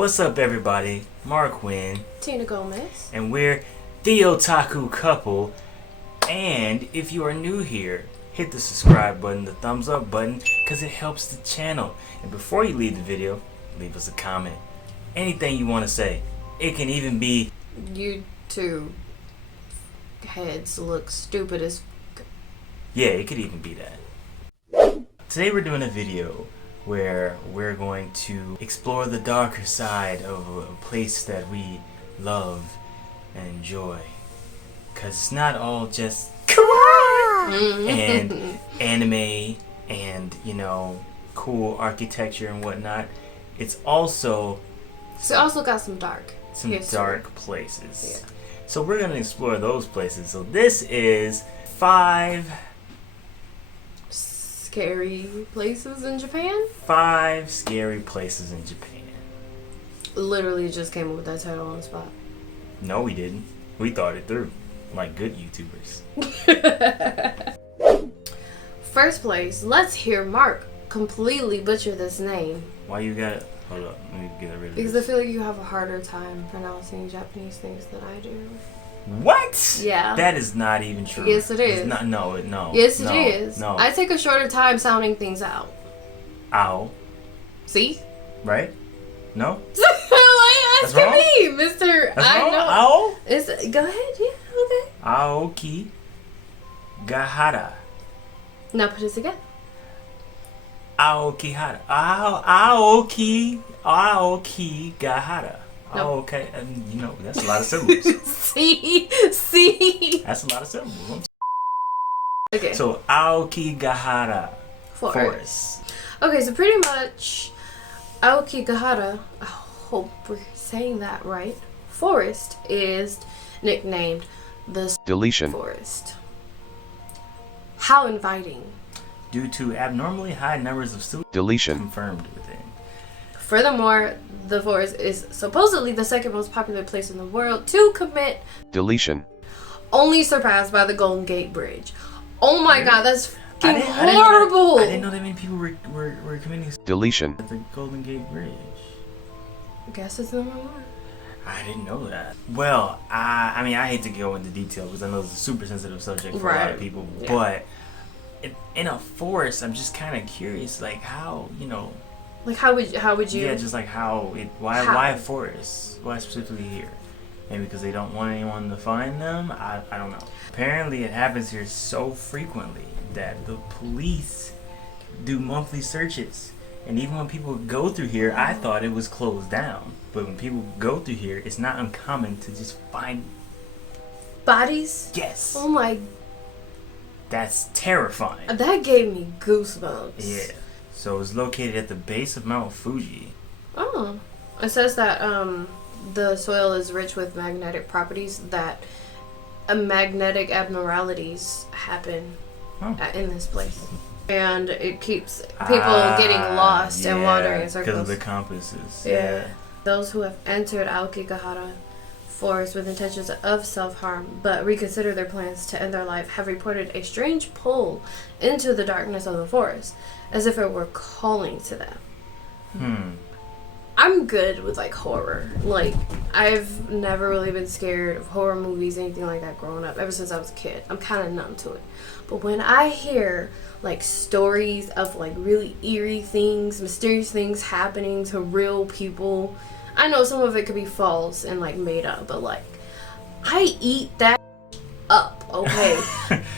What's up, everybody? Mark Wynn, Tina Gomez, and we're the Otaku couple. And if you are new here, hit the subscribe button, the thumbs up button, because it helps the channel. And before you leave the video, leave us a comment. Anything you want to say. It can even be, you two heads look stupid as yeah, it could even be that. Today we're doing a video where we're going to explore the darker side of a place that we love and enjoy. Because it's not all just kawaii and anime and, you know, cool architecture and whatnot. It's also got some dark places. Yeah. So we're going to explore those places. So this is 5 scary places in Japan. 5 scary places in Japan. Literally just came up with that title on the spot. No, we didn't. We thought it through, like good YouTubers. First place, let's hear Mark completely butcher this name. Why you got it? Hold up, let me get rid of Because this. I feel like you have a harder time pronouncing Japanese things than I do. What? Yeah. That is not even true. Yes, it is. It's not, no. Yes, no, it is. No. I take a shorter time sounding things out. Ow. See? Right? No? Why That's asking wrong? me, Mister? That's I wrong? know. Ow? Go ahead. Yeah. Okay. Aoki Gahara. Now put it together. Aokihara. Aoki Gahara. Nope. Oh, okay. You know, that's a lot of syllables. See. That's a lot of syllables. Okay. So, Aokigahara Forest. Okay, so pretty much, Aokigahara, I hope we're saying that right, forest is nicknamed the Deletion. Forest. How inviting. Due to abnormally high numbers of students Deletion. confirmed within. Furthermore, the forest is supposedly the second most popular place in the world to commit, Deletion. only surpassed by the Golden Gate Bridge. Oh my god, that's I fucking didn't horrible! I didn't know that many people were committing Deletion. at the Golden Gate Bridge. I guess it's number one. I didn't know that. Well, I mean, I hate to go into detail because I know it's a super sensitive subject for a lot of people. Yeah. But in a forest, I'm just kind of curious, like how, you know. Like how would you? Yeah, just like why a forest? Why specifically here? Maybe because they don't want anyone to find them? I don't know. Apparently it happens here so frequently that the police do monthly searches. And even when people go through here, I thought it was closed down. But when people go through here, it's not uncommon to just find Bodies? yes. Oh my, That's terrifying. that gave me goosebumps. Yeah. So it's located at the base of Mount Fuji. Oh. It says that the soil is rich with magnetic properties, that magnetic abnormalities happen in this place. And it keeps people getting lost and wandering in circles. Because of the compasses. Yeah. Those who have entered Aokigahara forest with intentions of self-harm but reconsider their plans to end their life have reported a strange pull into the darkness of the forest, as if it were calling to them. I'm good with like horror. Like, I've never really been scared of horror movies, anything like that growing up, ever since I was a kid. I'm kind of numb to it. But when I hear like stories of like really eerie things, mysterious things happening to real people, I know some of it could be false and like made up, but like I eat that up, okay?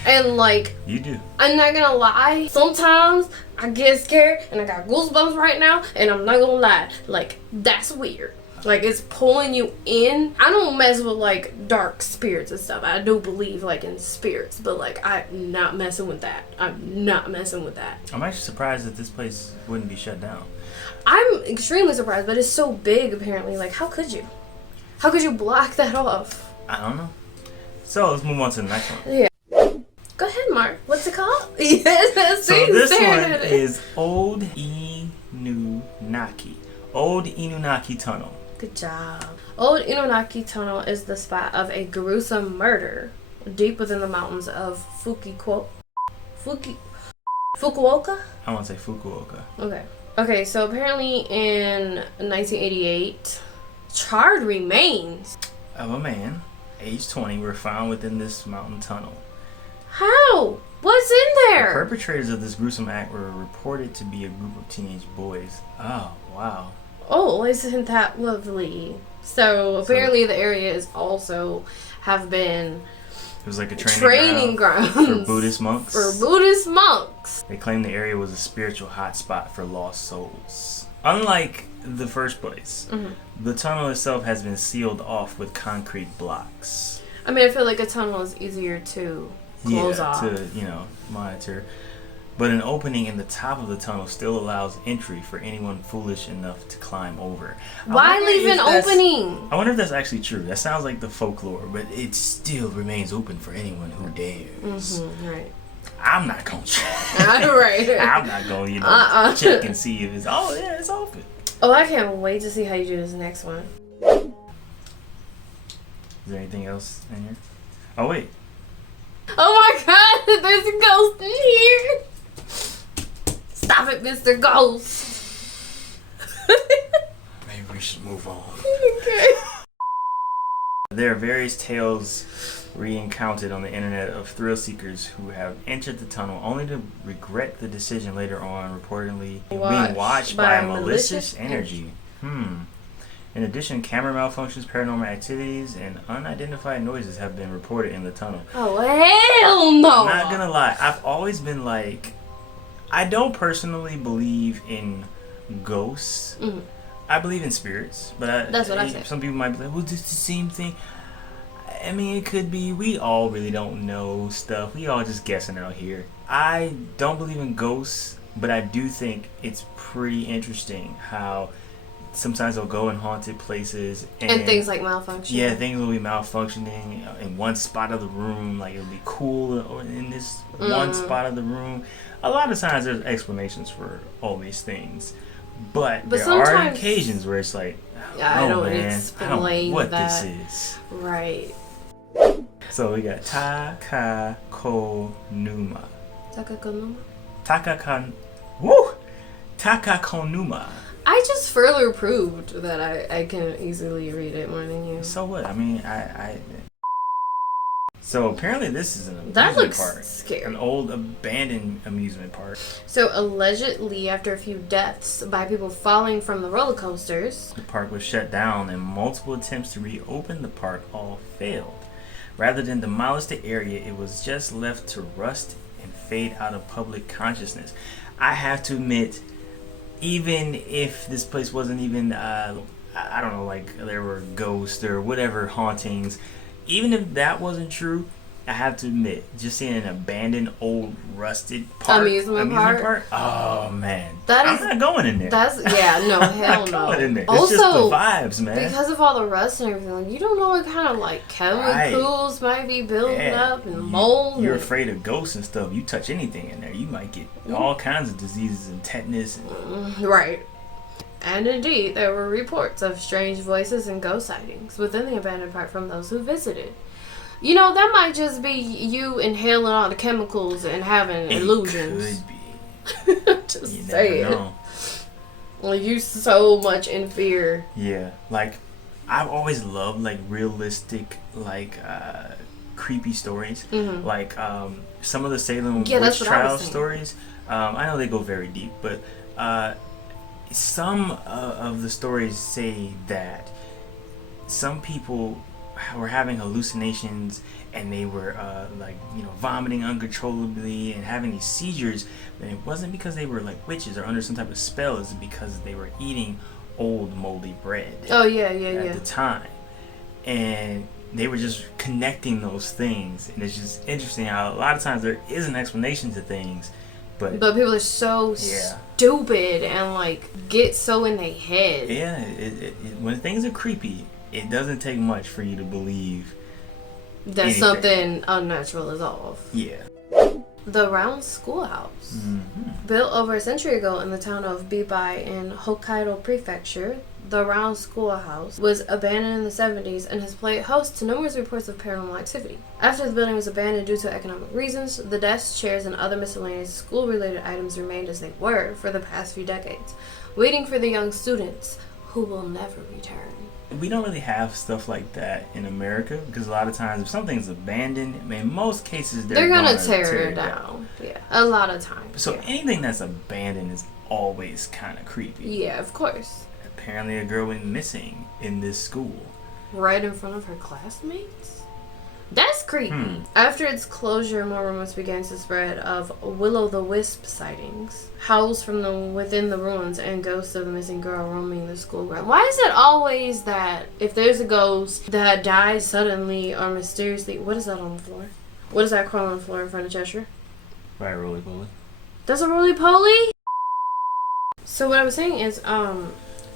And like, You do. I'm not gonna lie, sometimes I get scared and I got goosebumps right now, and I'm not gonna lie, like that's weird. Like, it's pulling you in. I don't mess with like dark spirits and stuff. I do believe like in spirits, but like I'm not messing with that. I'm not messing with that. I'm actually surprised that this place wouldn't be shut down. I'm extremely surprised, but it's so big apparently. Like, how could you? How could you block that off? I don't know. So let's move on to the next one. Yeah. Go ahead, Mark. What's it called? Yes, So this one is Old Inunaki. Old Inunaki Tunnel. Good job. Old Inunaki Tunnel is the spot of a gruesome murder deep within the mountains of Fukuoka? I want to say Fukuoka. Okay. Okay, so apparently in 1988, charred remains of a man, age 20, were found within this mountain tunnel. How? What's in The there? perpetrators of this gruesome act were reported to be a group of teenage boys. Oh, wow. Oh, isn't that lovely? So apparently the area is also have been It was like a training ground for Buddhist monks. For They claimed the area was a spiritual hotspot for lost souls. Unlike the first place, the tunnel itself has been sealed off with concrete blocks. I mean, I feel like a tunnel is easier to close off. To, monitor. But an opening in the top of the tunnel still allows entry for anyone foolish enough to climb over. Why leave an opening? I wonder if that's actually true. That sounds like the folklore, but it still remains open for anyone who dares. Right. I'm not going to try. Right. I'm not going to, check and see if it's open. Oh, I can't wait to see how you do this next one. Is there anything else in here? Oh, wait. Oh my god, there's a ghost in here. Stop it, Mr. Ghost. Maybe we should move on. Okay. There are various tales re-encountered on the internet of thrill seekers who have entered the tunnel only to regret the decision later on, reportedly being watched by a malicious energy. In addition, camera malfunctions, paranormal activities, and unidentified noises have been reported in the tunnel. Oh, hell no! I'm not gonna lie, I've always been like, I don't personally believe in ghosts. I believe in spirits, but that's what I say. Some people might be like, well, it's the same thing. I mean, it could be. We all really don't know stuff. We all just guessing out here. I don't believe in ghosts, but I do think it's pretty interesting how sometimes they'll go in haunted places and things like malfunctioning. Yeah, things will be malfunctioning in one spot of the room. Like it'll be cool or in this one spot of the room. A lot of times there's explanations for all these things, but there are occasions where it's like, I don't know what this is. Right. So we got Takakonuma. Takakonuma. I just further proved that I can easily read it more than you. So what? I mean, So apparently this is an amusement that looks park. Scary. An old abandoned amusement park. So allegedly, after a few deaths by people falling from the roller coasters, the park was shut down and multiple attempts to reopen the park all failed. Rather than demolish the area, it was just left to rust and fade out of public consciousness. I have to admit, even if this place wasn't even, I don't know, like there were ghosts or whatever hauntings, even if that wasn't true, I have to admit, just seeing an abandoned, old, rusted amusement park. Oh man, I'm not going in there. Hell no. Going in there. Also, it's just the vibes, man. Because of all the rust and everything, like, you don't know what kind of like chemicals might be building up and mold. You're afraid of ghosts and stuff. You touch anything in there, you might get all kinds of diseases and tetanus. Right. And indeed, there were reports of strange voices and ghost sightings within the abandoned park from those who visited. You know, that might just be you inhaling all the chemicals and having illusions. It could be. Just saying. Well, you so much in fear. Yeah, like I've always loved like realistic, like creepy stories. Like some of the Salem witch trial stories. I know they go very deep, but some of the stories say that some people were having hallucinations and they were vomiting uncontrollably and having these seizures, and it wasn't because they were like witches or under some type of spell. It's because they were eating old moldy bread at the time, and they were just connecting those things. And it's just interesting how a lot of times there is an explanation to things, but people are so stupid and like get so in their head. When things are creepy, it doesn't take much for you to believe that something unnatural is off. Yeah. The round schoolhouse. Built over a century ago in the town of Bibai in Hokkaido Prefecture, the round schoolhouse was abandoned in the 70s and has played host to numerous reports of paranormal activity. After the building was abandoned due to economic reasons, the desks, chairs, and other miscellaneous school-related items remained as they were for the past few decades, waiting for the young students who will never return. We don't really have stuff like that in America because a lot of times if something's abandoned, in most cases they're gonna tear it down. Yeah, a lot of times. So anything that's abandoned is always kind of creepy. Yeah, of course. Apparently a girl went missing in this school. Right in front of her classmates? That's creepy. After its closure, more rumors began to spread of will-o'-the-wisp sightings, howls from within the ruins, and ghosts of the missing girl roaming the school ground. Why is it always that if there's a ghost that dies suddenly or mysteriously... What is that on the floor? What is that crawling on the floor in front of Cheshire? Right, roly-poly. That's a roly-poly? So what I was saying is,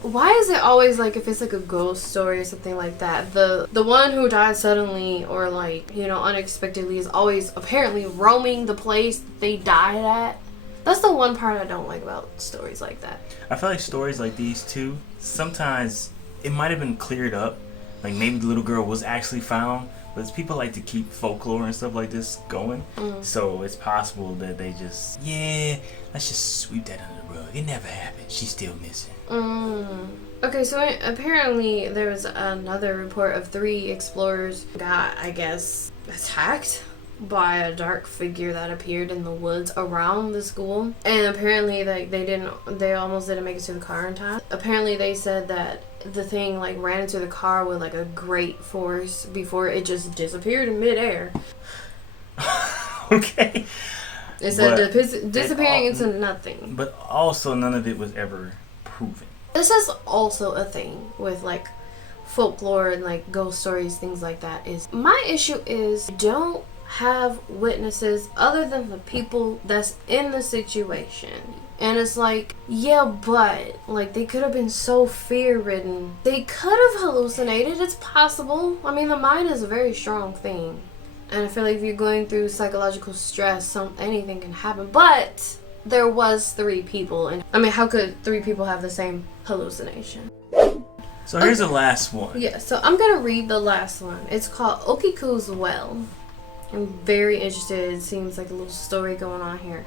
why is it always like if it's like a ghost story or something like that, the one who died suddenly or like, you know, unexpectedly is always apparently roaming the place they died at? That's the one part I don't like about stories like that. I feel like stories like these too, sometimes it might have been cleared up. Like maybe the little girl was actually found, but people like to keep folklore and stuff like this going. So it's possible that they just, let's just sweep that under the rug. It never happened. She's still missing. Okay, so apparently there was another report of 3 explorers got, I guess, attacked by a dark figure that appeared in the woods around the school. And apparently they almost didn't make it to the car in time. Apparently they said that the thing like ran into the car with like a great force before it just disappeared in midair. Okay. It said disappearing into nothing. But also none of it was ever proven. This is also a thing with like folklore and like ghost stories, things like that. Is my issue is don't have witnesses other than the people that's in the situation. And it's like, yeah, but like they could have been so fear-ridden. They could have hallucinated. It's possible. I mean, the mind is a very strong thing. And I feel like if you're going through psychological stress, anything can happen. But there was 3 people. And I mean, how could 3 people have the same hallucination? So here's the last one. Yeah, so I'm going to read the last one. It's called Okiku's Well. I'm very interested. It seems like a little story going on here.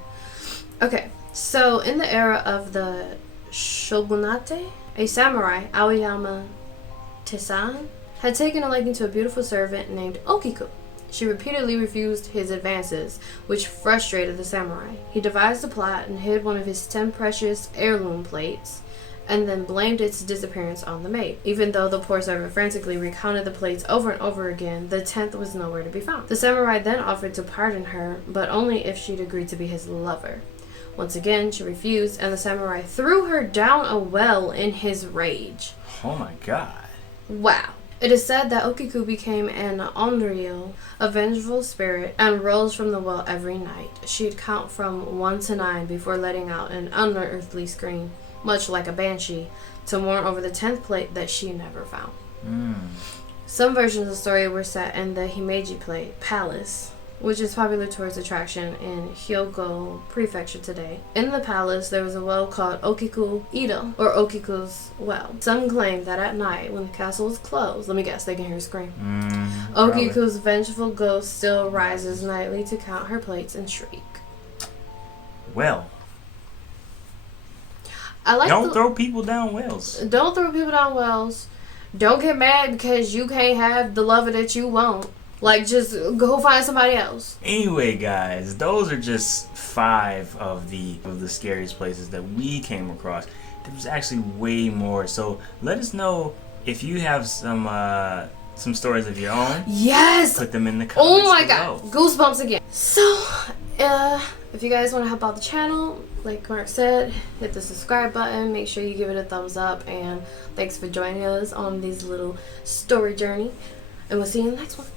Okay, so in the era of the shogunate, a samurai, Aoyama Tesan, had taken a liking to a beautiful servant named Okiku. She repeatedly refused his advances, which frustrated the samurai. He devised a plot and hid one of his 10 precious heirloom plates, and then blamed its disappearance on the maid. Even though the poor servant frantically recounted the plates over and over again, the 10th was nowhere to be found. The samurai then offered to pardon her, but only if she'd agreed to be his lover. Once again, she refused, and the samurai threw her down a well in his rage. Oh my god. Wow. It is said that Okiku became an onryo, a vengeful spirit, and rose from the well every night. She'd count from 1 to 9 before letting out an unearthly scream, much like a banshee, to mourn over the 10th plate that she never found. Some versions of the story were set in the Himeji Palace, which is popular tourist attraction in Hyogo Prefecture today. In the palace, there was a well called Okiku Ido, or Okiku's Well. Some claim that at night, when the castle is closed, let me guess, they can hear her scream. Okiku's vengeful ghost still rises nightly to count her plates and shriek. Well, Don't throw people down wells. Don't throw people down wells. Don't get mad because you can't have the lover that you want. Like, just go find somebody else. Anyway, guys, those are just 5 of the scariest places that we came across. There was actually way more. So let us know if you have some stories of your own. Yes. Put them in the comments. Oh my below. god, goosebumps again. So, if you guys want to help out the channel, like Mark said, hit the subscribe button. Make sure you give it a thumbs up, and thanks for joining us on this little story journey. And we'll see you in the next one.